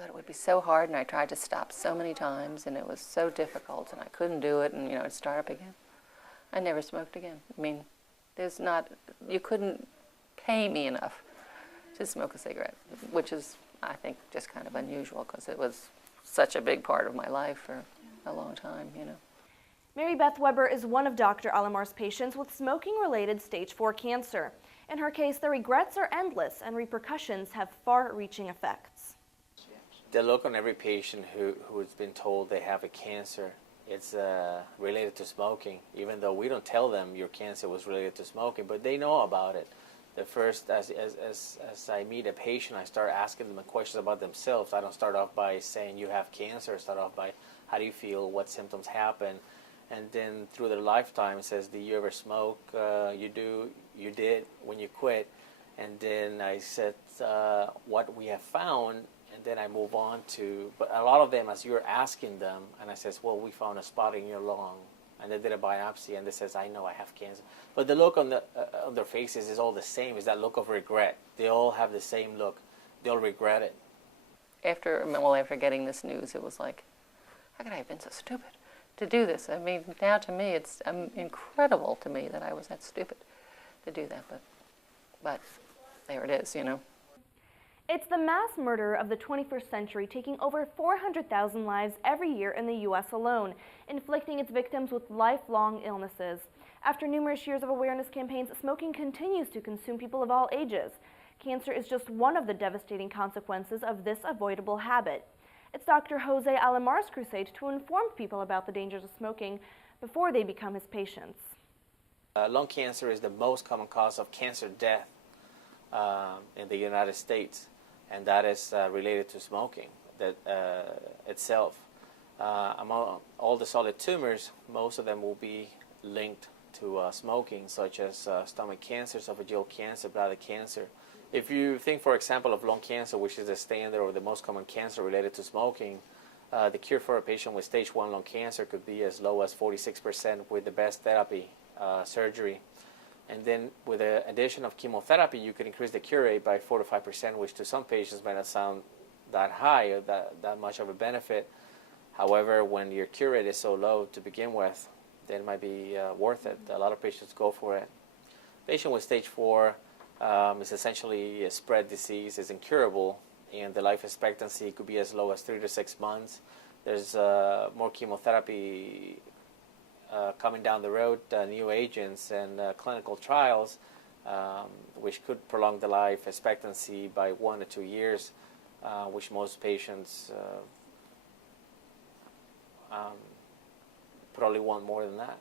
thought it would be so hard, and I tried to stop so many times, and it was so difficult, and I couldn't do it, and it'd start up again. I never smoked again. I mean, you couldn't pay me enough to smoke a cigarette, which is, I think, just kind of unusual because it was such a big part of my life for a long time, Mary Beth Weber is one of Dr. Alemar's patients with smoking-related stage 4 cancer. In her case, the regrets are endless and repercussions have far-reaching effects. The look on every patient who's been told they have a cancer, it's related to smoking, even though we don't tell them your cancer was related to smoking, but they know about it. The first, as I meet a patient, I start asking them questions about themselves. I don't start off by saying you have cancer. I start off by how do you feel, what symptoms happen, and then through their lifetime it says, do you ever smoke? You did when you quit. And then I said what we have found, and then I move on to, but a lot of them, as you're asking them, and I says, well, we found a spot in your lung, and they did a biopsy, and they says, I know I have cancer. But the look on their faces is all the same, is that look of regret. They all have the same look. They all regret it. After getting this news, it was like, how could I have been so stupid to do this? I mean, now to me, it's incredible to me that I was that stupid to do that, but there it is, It's the mass murder of the 21st century, taking over 400,000 lives every year in the U.S. alone, inflicting its victims with lifelong illnesses. After numerous years of awareness campaigns, smoking continues to consume people of all ages. Cancer is just one of the devastating consequences of this avoidable habit. It's Dr. Jose Alemar's crusade to inform people about the dangers of smoking before they become his patients. Lung cancer is the most common cause of cancer death in the United States, and that is related to smoking itself. Among all the solid tumors, most of them will be linked to smoking, such as stomach cancer, esophageal cancer, bladder cancer. If you think, for example, of lung cancer, which is the standard or the most common cancer related to smoking, the cure for a patient with stage 1 lung cancer could be as low as 46% with the best therapy, surgery. And then with the addition of chemotherapy, you could increase the cure rate by 4 to 5%, which to some patients might not sound that high or that much of a benefit. However, when your cure rate is so low to begin with, then it might be worth it. A lot of patients go for it. Patient with stage 4 is essentially a spread disease, is incurable, and the life expectancy could be as low as 3 to 6 months. There's more chemotherapy coming down the road, new agents and clinical trials, which could prolong the life expectancy by 1 to 2 years, which most patients probably want more than that.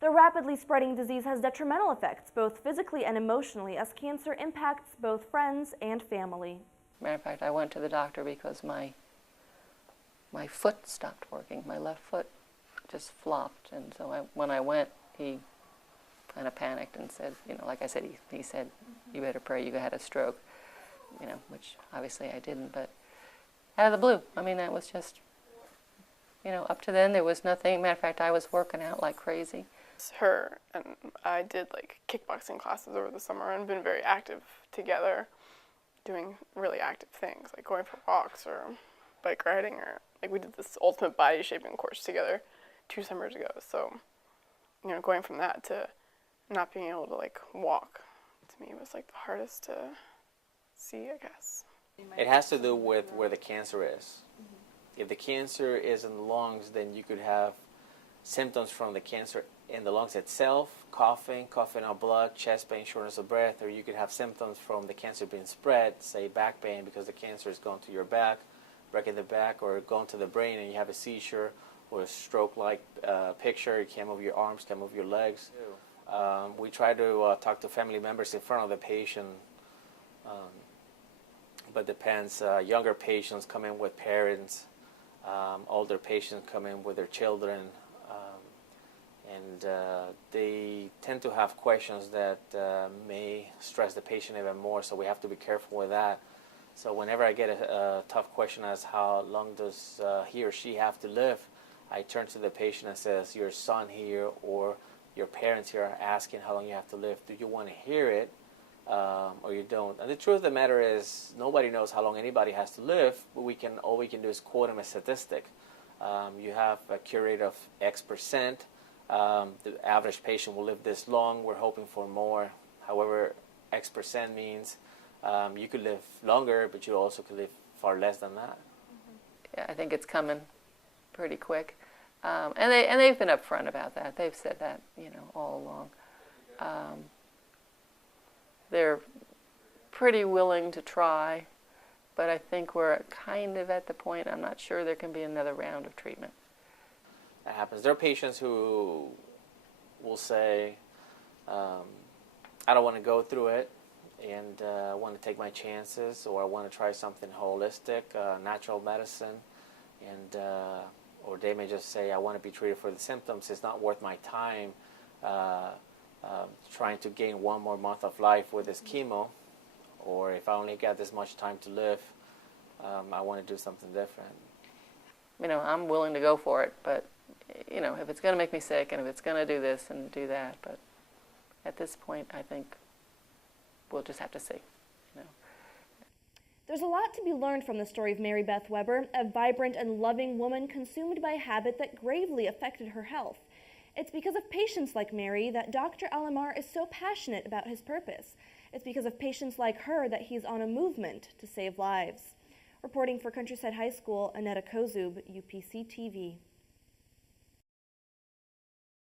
The rapidly spreading disease has detrimental effects, both physically and emotionally, as cancer impacts both friends and family. Matter of fact, I went to the doctor because my foot stopped working. My left foot just flopped, and so when I went, he kind of panicked and said, like I said, he said, you better pray you had a stroke, which obviously I didn't, but out of the blue. I mean, that was just, up to then there was nothing. Matter of fact, I was working out like crazy. Her and I did kickboxing classes over the summer and been very active together, doing really active things like going for walks or bike riding, or we did this ultimate body shaping course together 2 summers ago. So, going from that to not being able to walk, to me was the hardest to see, I guess. It has to do with where the cancer is. If the cancer is in the lungs, then you could have symptoms from the cancer in the lungs itself, coughing out blood, chest pain, shortness of breath, or you could have symptoms from the cancer being spread, say back pain because the cancer is going to your back, breaking the back, or going to the brain and you have a seizure or a stroke-like picture. You can't move your arms, can't move your legs. We try to talk to family members in front of the patient, but depends. Younger patients come in with parents, older patients come in with their children, and they tend to have questions that may stress the patient even more, so we have to be careful with that. So whenever I get a tough question as how long does he or she have to live, I turn to the patient and says, your son here or your parents here are asking how long you have to live. Do you want to hear it, or or you don't. And the truth of the matter is, nobody knows how long anybody has to live, but all we can do is quote them a statistic. You have a cure rate of X percent. The average patient will live this long. We're hoping for more. However, X percent means you could live longer, but you also could live far less than that. Yeah, I think it's coming pretty quick. And they've been upfront about that. They've said that, all along. They're pretty willing to try, but I think we're kind of at the point, I'm not sure there can be another round of treatment. That happens. There are patients who will say, I don't want to go through it, and I want to take my chances, or I want to try something holistic, natural medicine, and or they may just say, I want to be treated for the symptoms. It's not worth my time trying to gain one more month of life with this chemo, or if I only got this much time to live, I want to do something different. I'm willing to go for it, but if it's going to make me sick and if it's going to do this and do that, but at this point, I think we'll just have to see. There's a lot to be learned from the story of Mary Beth Weber, a vibrant and loving woman consumed by a habit that gravely affected her health. It's because of patients like Mary that Dr. Alamar is so passionate about his purpose. It's because of patients like her that he's on a movement to save lives. Reporting for Countryside High School, Annetta Kozub, UPC TV.